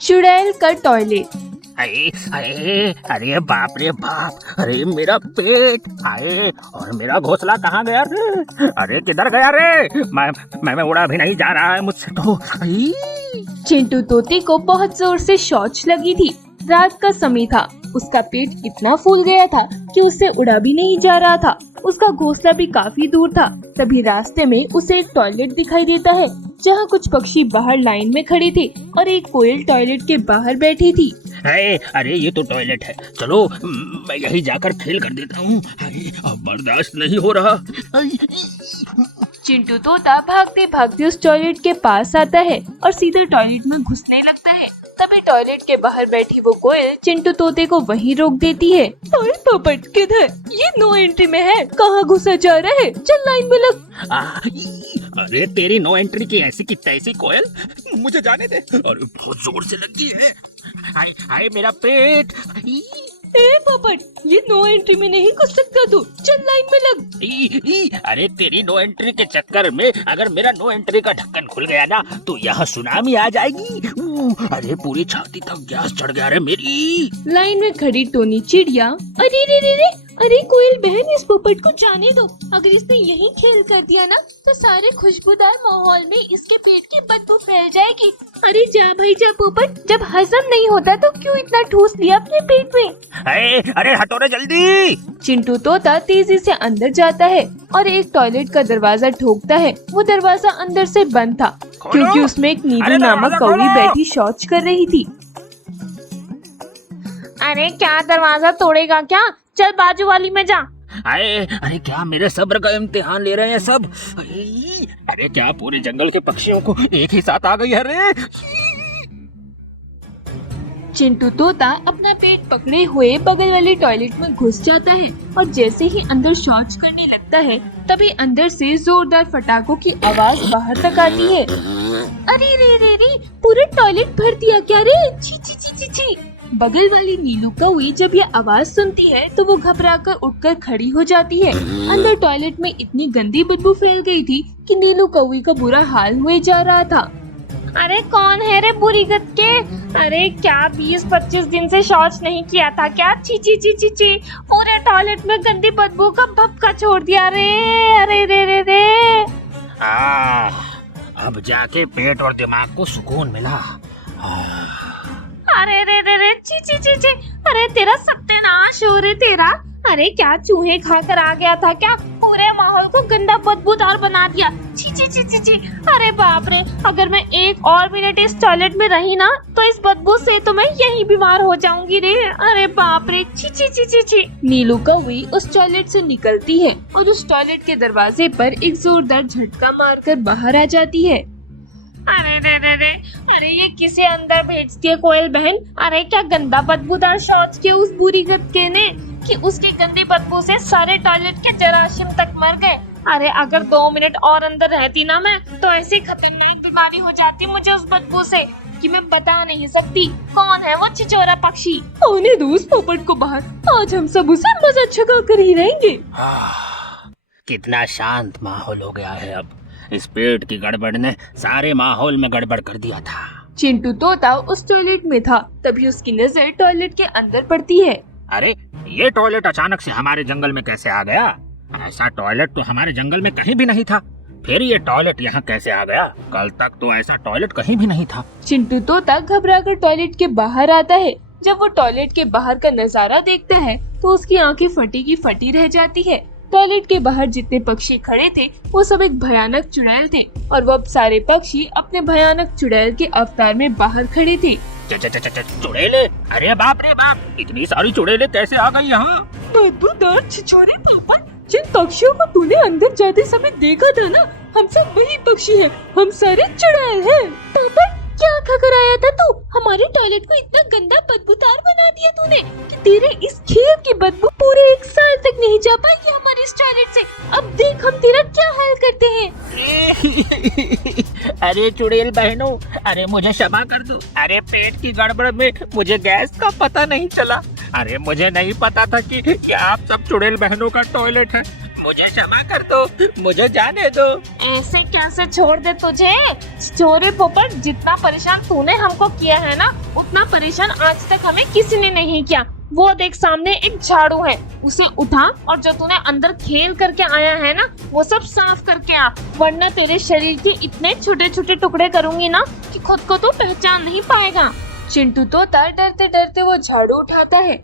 चुड़ैल का टॉयलेट। अरे अरे अरे बाप रे बाप, अरे मेरा पेट, अरे और मेरा घोंसला कहाँ गया रे? अरे किधर गया रे? मैं उड़ा भी नहीं जा रहा है मुझसे तो। चिंटू तोते को बहुत जोर से शौच लगी थी। रात का समय था। उसका पेट इतना फूल गया था कि उससे उड़ा भी नहीं जा रहा था। उसका घोंसला भी काफी दूर था। तभी रास्ते में उसे एक टॉयलेट दिखाई देता है, जहाँ कुछ पक्षी बाहर लाइन में खड़े थे और एक कोयल टॉयलेट के बाहर बैठी थी। अरे ये तो टॉयलेट है, चलो मैं यही जाकर फेल कर देता हूँ। अरे अब बर्दाश्त नहीं हो रहा। चिंटू तोता भागते भागते उस टॉयलेट के पास आता है और सीधे टॉयलेट में घुसने लगता है। तभी टॉयलेट के बाहर बैठी वो कोयल चिंटू तोते को वहीं रोक देती है। अरे पोपट किधर? ये नो एंट्री में है, कहाँ घुसा जा रहा है? चल लाइन में लग। अरे तेरी नो एंट्री की ऐसी की तैसी कोयल, मुझे जाने दे। अरे बहुत जोर से लगी है। आए मेरा पेट। ए पोपट, ये नो एंट्री में नहीं घुस सकता तू, चल लाइन में लग। अरे तेरी नो एंट्री के चक्कर में अगर मेरा नो एंट्री का ढक्कन खुल गया ना तो यहाँ सुनामी आ जाएगी। अरे पूरी छाती तक गैस चढ़ गया रे मेरी। लाइन में खड़ी टोनी चिड़िया, अरे रे रे रे, अरे कोयल बहन, इस पोपट को जाने दो। अगर इसने यही खेल कर दिया ना तो सारे खुशबूदार माहौल में इसके पेट की बदबू फैल जाएगी। अरे जा भाई जा पोपट, जब हजम नहीं होता तो क्यों इतना ठूस लिया अपने पेट में? अरे हटो रे जल्दी। चिंटू तोता तेजी से अंदर जाता है और एक टॉयलेट का दरवाजा ठोकता है। वो दरवाजा अंदर से बंद था क्योंकि उसमें एक नीलू नामक कौवी बैठी शौच कर रही थी। अरे क्या दरवाजा तोड़ेगा क्या? चल बाजू वाली में जा। अरे क्या मेरे सब्र का इम्तिहान ले रहे हैं सब? अरे क्या पूरे जंगल के पक्षियों को एक ही साथ आ गई है रे? चिंटू तोता अपना पेट पकड़े हुए बगल वाले टॉयलेट में घुस जाता है और जैसे ही अंदर शौच करने लगता है तभी अंदर से जोरदार फटाकों की आवाज बाहर तक आती है। अरे रे रे रे, पूरा टॉयलेट भर दिया क्या रे? छी छी छी छी छी। बगल वाली नीलू कौवी जब ये आवाज सुनती है तो वो घबराकर उठकर खड़ी हो जाती है। अंदर टॉयलेट में इतनी गंदी बदबू फैल गई थी कि नीलू कौवी का बुरा हाल हुए जा रहा था। अरे कौन है रे बुरी गत के? अरे क्या 20-25 दिन से शौच नहीं किया था क्या? छी छी छी छी छी, पूरे टॉयलेट में गंदी बदबू का भपका छोड़ दिया रे। अरे रे रे रे। अब जाके पेट और दिमाग को सुकून मिला। अरे रे रे रे, छी छी छी छी, अरे तेरा सत्यानाश हो रे तेरा। अरे क्या चूहे खाकर आ गया था क्या? पूरे माहौल को गंदा बदबूदार बना दिया। छी छी छी छी छी, अरे बाप रे, अगर मैं एक और मिनट इस टॉयलेट में रही ना तो इस बदबू से तो मैं यही बीमार हो जाऊंगी रे। अरे बाप रे, छी छी छी छी छी। नीलू कौवी उस टॉयलेट से निकलती है और उस टॉयलेट के दरवाजे पर एक जोरदार झटका मारकर बाहर आ जाती है। अरे रे रे रे, अरे ये किसे अंदर भेजती है कोयल बहन? अरे क्या गंदा बदबूदार शौच किया उस बुरी गत्ते ने कि उसकी गंदी बदबू से सारे टॉयलेट के जरासीम तक मर गए। अरे अगर 2 मिनट और अंदर रहती ना मैं तो ऐसी खतरनाक बीमारी हो जाती मुझे उस बदबू से कि मैं बता नहीं सकती। कौन है वो छिछोरा पक्षी? आने दो उस पोपट को बाहर, आज हम सब उसे मजा छका कर ही रहेंगे। कितना शांत माहौल हो गया है अब। इस पेट की गड़बड़ ने सारे माहौल में गड़बड़ कर दिया था। चिंटू तोता उस टॉयलेट में था, तभी उसकी नजर टॉयलेट के अंदर पड़ती है। अरे ये टॉयलेट अचानक से हमारे जंगल में कैसे आ गया? ऐसा टॉयलेट तो हमारे जंगल में कहीं भी नहीं था। फिर ये टॉयलेट यहाँ कैसे आ गया? कल तक तो ऐसा टॉयलेट कहीं भी नहीं था। चिंटू तोता घबराकर टॉयलेट के बाहर आता है। जब वो टॉयलेट के बाहर का नजारा देखता है तो उसकी आंखें फटी की फटी रह जाती है। टॉयलेट के बाहर जितने पक्षी खड़े थे वो सब एक भयानक चुड़ैल थे और वो अब सारे पक्षी अपने भयानक चुड़ैल के अवतार में बाहर खड़े थे। चुड़ैले? अरे बाप रे बाप, इतनी सारी चुड़ैले कैसे आ गई यहाँ? बदबूदार छिछोरे पोपट, जिन पक्षियों को तूने अंदर जाते समय देखा था ना, हम सब वही पक्षी हैं। हम सारे चुड़ैल हैं। पोपट, क्या खाकर आया था तू? हमारे टॉयलेट को इतना गंदा बदबूदार बना दिया तूने कि तेरे इस खेल की बदबू पूरे 1 साल तक नहीं जा पाएगी हमारे इस टॉयलेट से। अब देख हम तेरा क्या हाल करते हैं। अरे चुड़ैल बहनों, अरे मुझे क्षमा कर दो। अरे पेट की गड़बड़ में मुझे गैस का पता नहीं चला। अरे मुझे नहीं पता था कि आप सब चुड़ैल बहनों का टॉयलेट है। मुझे क्षमा कर दो, मुझे जाने दो। ऐसे कैसे छोड़ दे तुझे? चोरी पोपट, जितना परेशान तूने हमको किया है ना, उतना परेशान आज तक हमें किसी ने नहीं किया। वो देख, सामने एक झाड़ू है, उसे उठा और जो तूने अंदर खेल करके आया है ना, वो सब साफ करके आ, वरना तेरे शरीर के इतने छोटे छोटे टुकड़े करूंगी ना कि खुद को तू पहचान नहीं पाएगा। चिंटू तोता डरते डरते वो झाड़ू उठाता है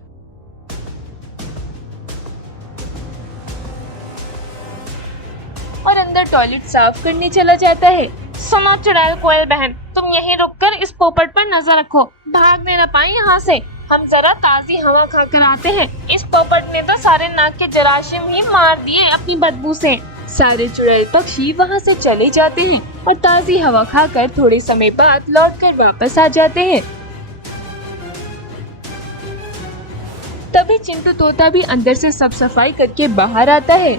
और अंदर टॉयलेट साफ करने चला जाता है। सुनो चुड़ैल कोयल बहन, तुम यहीं रुककर इस पोपट पर नजर रखो, भागने न पाए यहाँ से। हम जरा ताजी हवा खाकर आते हैं। इस पोपट ने तो सारे नाक के जरासीम ही मार दिए अपनी बदबू से। सारे चुड़ैल पक्षी वहाँ से चले जाते हैं और ताजी हवा खाकर थोड़े समय बाद लौटकर वापस आ जाते हैं। तभी चिंटू तोता भी अंदर से सब सफाई करके बाहर आता है।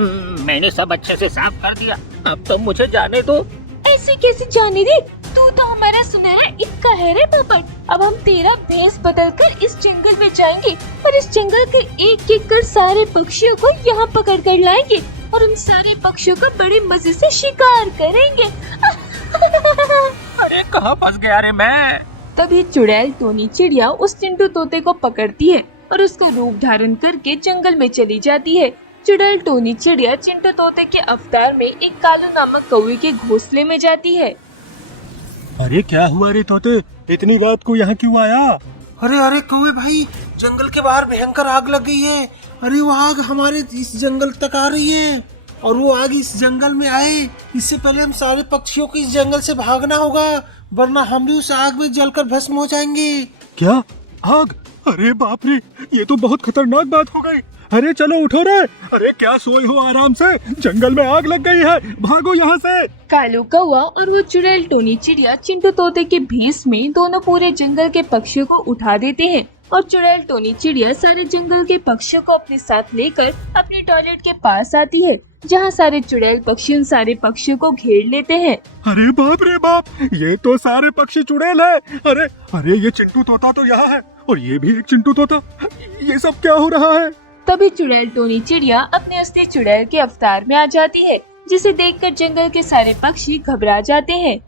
मैंने सब अच्छे से साफ कर दिया, अब तो मुझे जाने दो। ऐसे कैसे जाने दे? तू तो हमारा सुनहरा इक्का है रे पोपट। अब हम तेरा भेष बदलकर इस जंगल में जाएंगे और इस जंगल के एक एक कर सारे पक्षियों को यहाँ पकड़ कर लाएंगे और उन सारे पक्षियों का बड़े मजे से शिकार करेंगे। अरे कहाँ फंस गया रे मैं? तभी चुड़ैल टोनी चिड़िया उस चिंटू तोते को पकड़ती है और उसका रूप धारण करके जंगल में चली जाती है। चुड़ैल टोनी चिड़िया चिंटू तोते के अवतार में एक कालू नामक कौवे के घोंसले में जाती है। अरे क्या हुआ रे तोते, इतनी रात को यहाँ क्यों आया? अरे अरे कौवे भाई, जंगल के बाहर भयंकर आग लग गई है। अरे वो आग हमारे इस जंगल तक आ रही है और वो आग इस जंगल में आए इससे पहले हम सारे पक्षियों को इस जंगल से भागना होगा, वरना हम भी उस आग में जलकर भस्म हो जाएंगे। क्या आग? अरे बाप रे, ये तो बहुत खतरनाक बात हो गई। अरे चलो उठो रे। अरे क्या सोए हो आराम से, जंगल में आग लग गई है, भागो यहाँ से। कालू कौवा और वो चुड़ैल टोनी चिड़िया चिंटू तोते के भेष में दोनों पूरे जंगल के पक्षियों को उठा देते हैं और चुड़ैल टोनी चिड़िया सारे जंगल के पक्षियों को अपने साथ लेकर अपने टॉयलेट के पास आती है, जहाँ सारे चुड़ैल पक्षी उन सारे पक्षियों को घेर लेते हैं। अरे बाप रे बाप, ये तो सारे पक्षी चुड़ैल है। अरे अरे ये चिंटू तोता तो यहाँ है और ये भी एक चिंटू तोता, ये सब क्या हो रहा है? तभी चुड़ैल टोनी चिड़िया अपने असली चुड़ैल के अवतार में आ जाती है, जिसे देखकर जंगल के सारे पक्षी घबरा जाते हैं।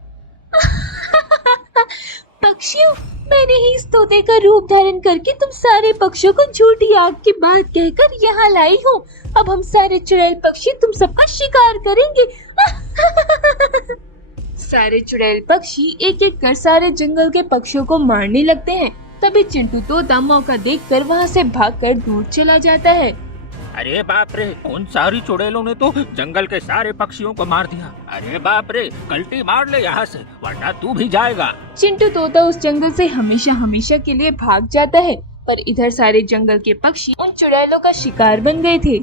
पक्षियों, मैंने ही इस तोते का रूप धारण करके तुम सारे पक्षियों को झूठी आग की बात कहकर यहाँ लाई हूँ। अब हम सारे चुड़ैल पक्षी तुम सबका शिकार करेंगे। सारे चुड़ैल पक्षी एक एक कर सारे जंगल के पक्षियों को मारने लगते हैं। तभी चिंटू तोता मौका देखकर वहाँ से भागकर दूर चला जाता है। अरे बाप रे, उन सारी चुड़ैलों ने तो जंगल के सारे पक्षियों को मार दिया। अरे बाप रे, कल्टी मार ले यहाँ से, वरना तू भी जाएगा। चिंटू तोता उस जंगल से हमेशा हमेशा के लिए भाग जाता है, पर इधर सारे जंगल के पक्षी उन चुड़ैलों का शिकार बन गए थे।